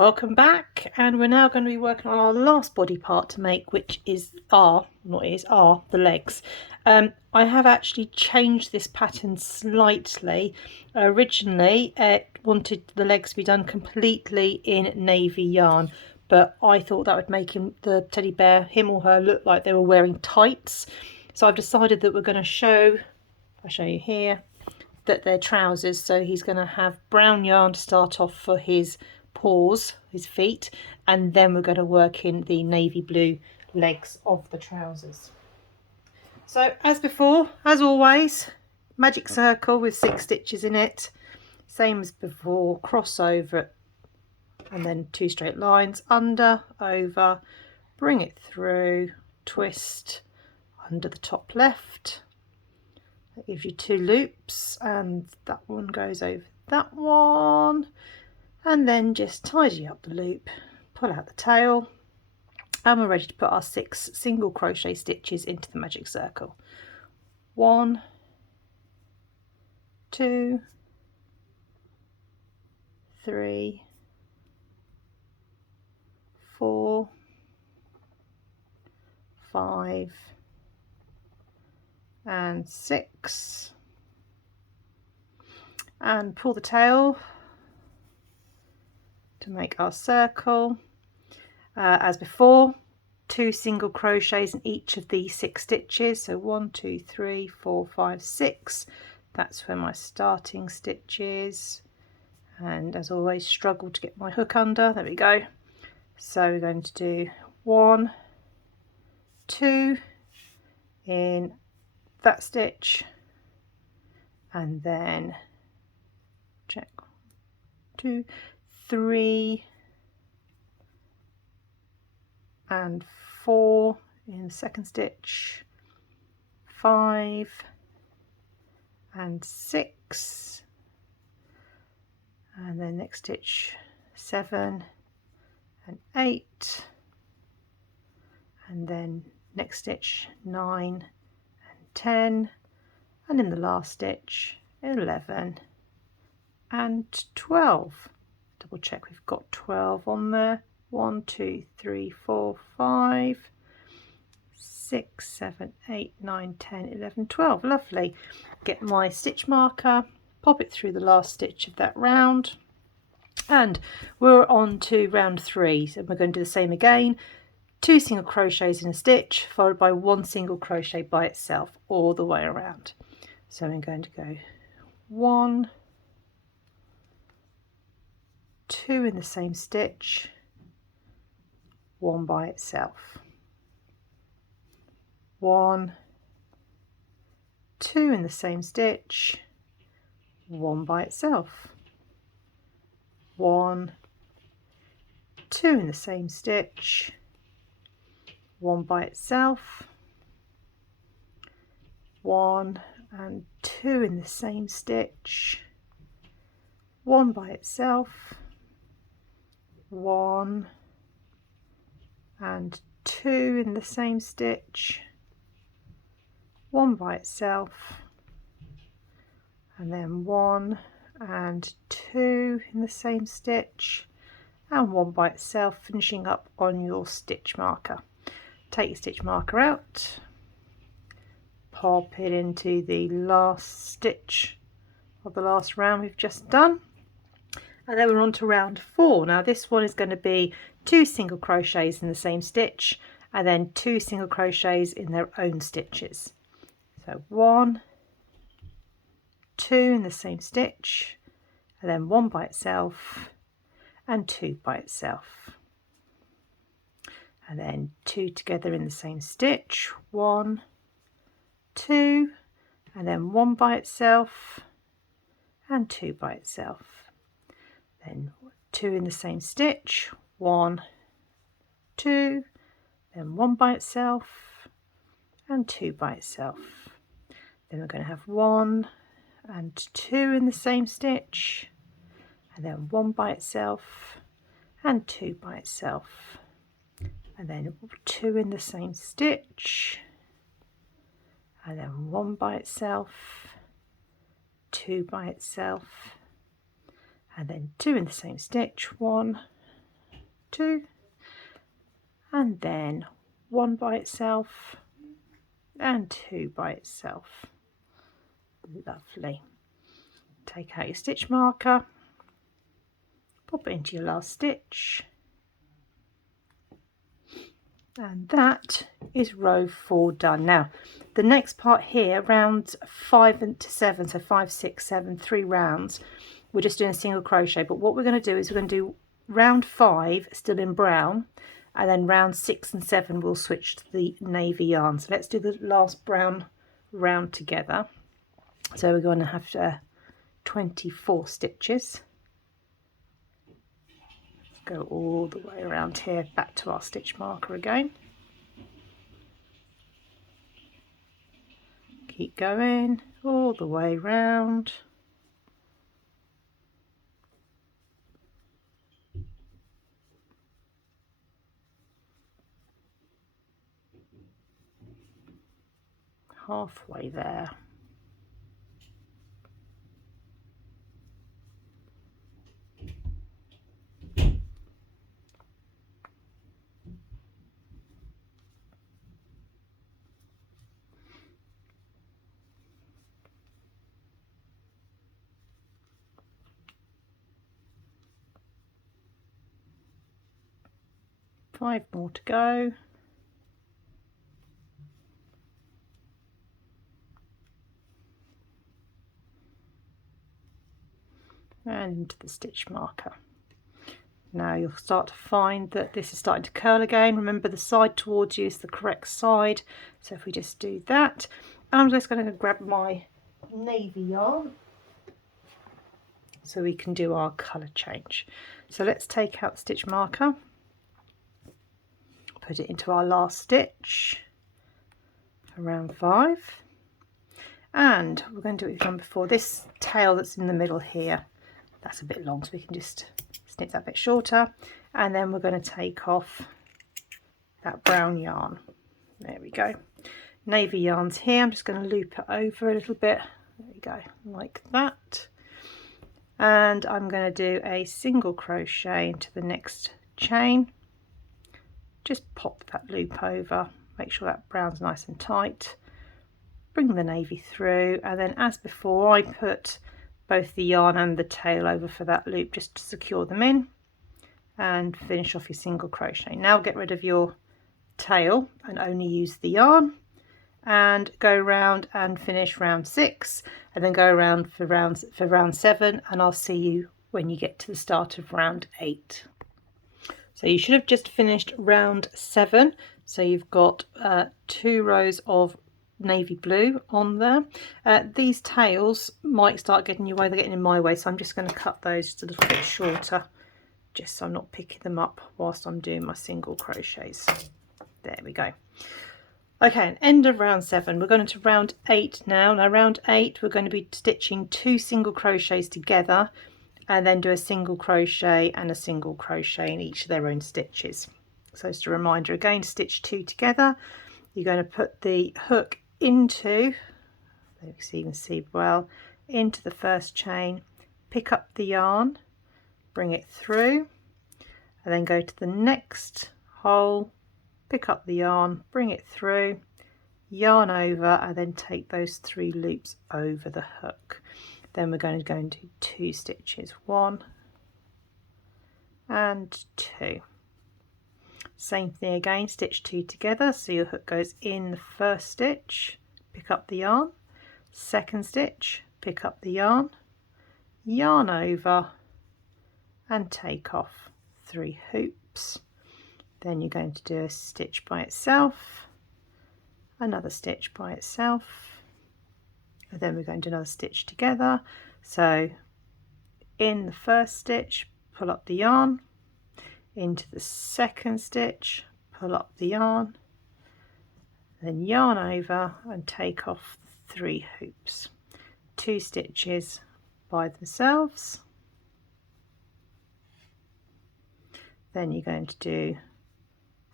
Welcome back, and we're now going to be working on our last body part to make, which is are the legs. I have actually changed this pattern slightly. Originally it wanted the legs to be done completely in navy yarn, but I thought that would make the teddy bear, him or her, look like they were wearing tights. So I've decided that we're going to show, I'll show you here, that they're trousers. So he's going to have brown yarn to start off for his paws, his feet, and then we're going to work in the navy blue legs of the trousers. So as before, as always, magic circle with 6 stitches in it, same as before, cross over and then 2 straight lines, under, over, bring it through, twist under the top left. That gives you 2 loops, and that one goes over that one, and then just tidy up the loop, pull out the tail, and we're ready to put our 6 single crochet stitches into the magic circle. 1, 2, 3, 4, 5 and 6, and pull the tail to make our circle. As before, 2 single crochets in each of the 6 stitches, so 1, 2, 3, 4, 5, 6. That's where my starting stitch is, and as always struggle to get my hook under. There we go. So we're going to do 1, 2 in that stitch, and then check 2, 3 and 4 in the second stitch, 5 and 6, and then next stitch 7 and 8, and then next stitch 9 and 10, and in the last stitch 11 and 12. Double check we've got 12 on there. 1, 2, 3, 4, 5, 6, 7, 8, 9, 10, 11, 12. Lovely. Get my stitch marker, pop it through the last stitch of that round, and we're on to round 3. So we're going to do the same again. 2 single crochets in a stitch, followed by 1 single crochet by itself all the way around. So I'm going to go 1, 2 in the same stitch, 1 by itself, 1, 2 in the same stitch, 1 by itself, 1, 2 in the same stitch, 1 by itself, 1 and 2 in the same stitch, 1 by itself, 1 and 2 in the same stitch, 1 by itself, and then 1 and 2 in the same stitch, and 1 by itself, finishing up on your stitch marker. Take your stitch marker out, pop it into the last stitch of the last round we've just done, and then we're on to round 4. Now this one is going to be 2 single crochets in the same stitch, and then 2 single crochets in their own stitches. So 1, 2 in the same stitch, and then 1 by itself and 2 by itself, and then 2 together in the same stitch, 1, 2, and then 1 by itself and 2 by itself, then 2 in the same stitch, 1, 2, then 1 by itself and 2 by itself. Then we're going to have 1 and 2 in the same stitch, and then 1 by itself and 2 by itself, and then 2 in the same stitch, and then 1 by itself, 2 by itself, and then 2 in the same stitch, 1, 2, and then 1 by itself and 2 by itself. Lovely. Take out your stitch marker, pop it into your last stitch, and that is row 4 done. Now the next part here, rounds 5 to 7, so 5, 6, 7, 3 rounds, we're just doing a single crochet. But what we're going to do is we're going to do round 5 still in brown, and then round 6 and 7 we'll switch to the navy yarn. So let's do the last brown round together. So we're going to have 24 stitches. Go all the way around here, back to our stitch marker again. Keep going all the way round. Halfway there. Five more to go. And into the stitch marker. Now you'll start to find that this is starting to curl again. Remember, the side towards you is the correct side. So if we just do that, I'm just going to grab my navy yarn so we can do our colour change. So let's take out the stitch marker, put it into our last stitch for round 5, and we're going to do what we've done before. This tail that's in the middle here, that's a bit long, so we can just snip that bit shorter, and then we're going to take off that brown yarn. There we go. Navy yarn's here. I'm just going to loop it over a little bit. There we go, like that. And I'm going to do a single crochet into the next chain. Just pop that loop over, make sure that brown's nice and tight. Bring the navy through, and then as before, I put both the yarn and the tail over for that loop just to secure them in, and finish off your single crochet. Now get rid of your tail and only use the yarn, and go round and finish round 6, and then go around for round 7, and I'll see you when you get to the start of round 8. So you should have just finished round 7, so you've got 2 rows of navy blue on there. These tails might start getting in your way, they're getting in my way, so I'm just going to cut those just a little bit shorter, just so I'm not picking them up whilst I'm doing my single crochets. There we go. Okay, and end of round 7. We're going to round 8 now. Now round 8 we're going to be stitching 2 single crochets together, and then do a single crochet and a single crochet in each of their own stitches. So just a reminder again, stitch 2 together. You're going to put the hook into, so you can see well, into the first chain, pick up the yarn, bring it through, and then go to the next hole, pick up the yarn, bring it through, yarn over, and then take those 3 loops over the hook. Then we're going to go and do 2 stitches, 1 and 2. Same thing again, stitch 2 together, so your hook goes in the first stitch, pick up the yarn, second stitch, pick up the yarn, yarn over, and take off 3 hoops. Then you're going to do a stitch by itself, another stitch by itself, and then we're going to do another stitch together. So in the first stitch, pull up the yarn, into the second stitch, pull up the yarn, then yarn over and take off 3 hoops. 2 stitches by themselves. Then you're going to do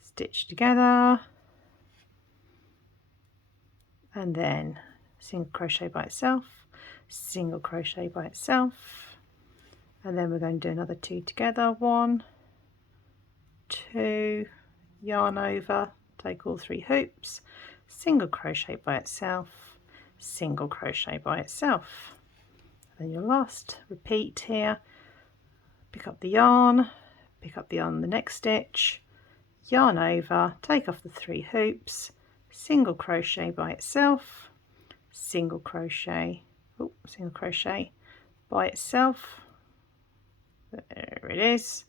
stitch together, and then single crochet by itself, single crochet by itself, and then we're going to do another 2 together, 1 2, yarn over, take all 3 hoops, single crochet by itself, single crochet by itself. Then your last repeat here, pick up the yarn in the next stitch, yarn over, take off the 3 hoops, single crochet by itself, single crochet, single crochet by itself. There it is.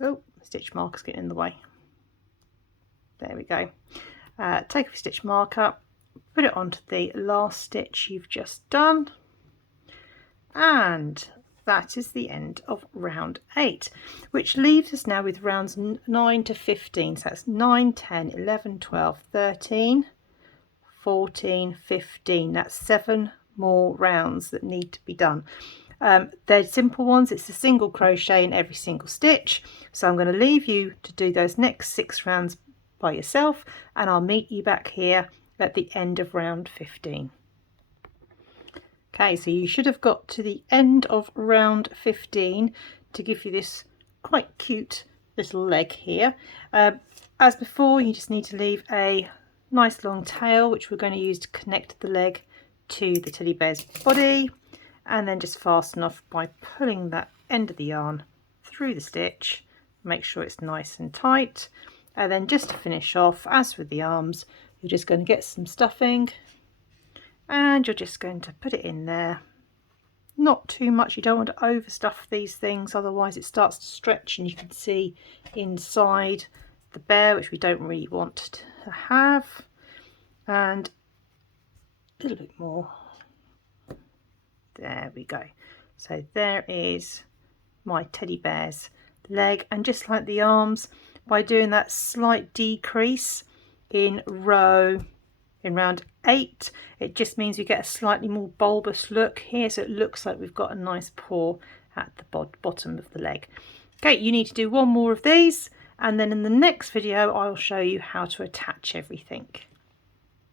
Oh, stitch marker's getting in the way. There we go. Take off your stitch marker, put it onto the last stitch you've just done, and that is the end of round 8, which leaves us now with rounds 9 to 15. So that's 9, 10, 11, 12, 13, 14, 15. That's 7 more rounds that need to be done. They're simple ones. It's a single crochet in every single stitch. So I'm going to leave you to do those next 6 rounds by yourself, and I'll meet you back here at the end of round 15. Okay, so you should have got to the end of round 15 to give you this quite cute little leg here. As before, you just need to leave a nice long tail, which we're going to use to connect the leg to the teddy bear's body, and then just fasten off by pulling that end of the yarn through the stitch. Make sure it's nice and tight, and then just to finish off, as with the arms, you're just going to get some stuffing and you're just going to put it in there. Not too much, you don't want to overstuff these things, otherwise it starts to stretch and you can see inside the bear, which we don't really want to have. And a little bit more. There we go. So there is my teddy bear's leg, and just like the arms, by doing that slight decrease in round 8, it just means we get a slightly more bulbous look here, so it looks like we've got a nice paw at the bottom of the leg. Okay, you need to do one more of these, and then in the next video I'll show you how to attach everything.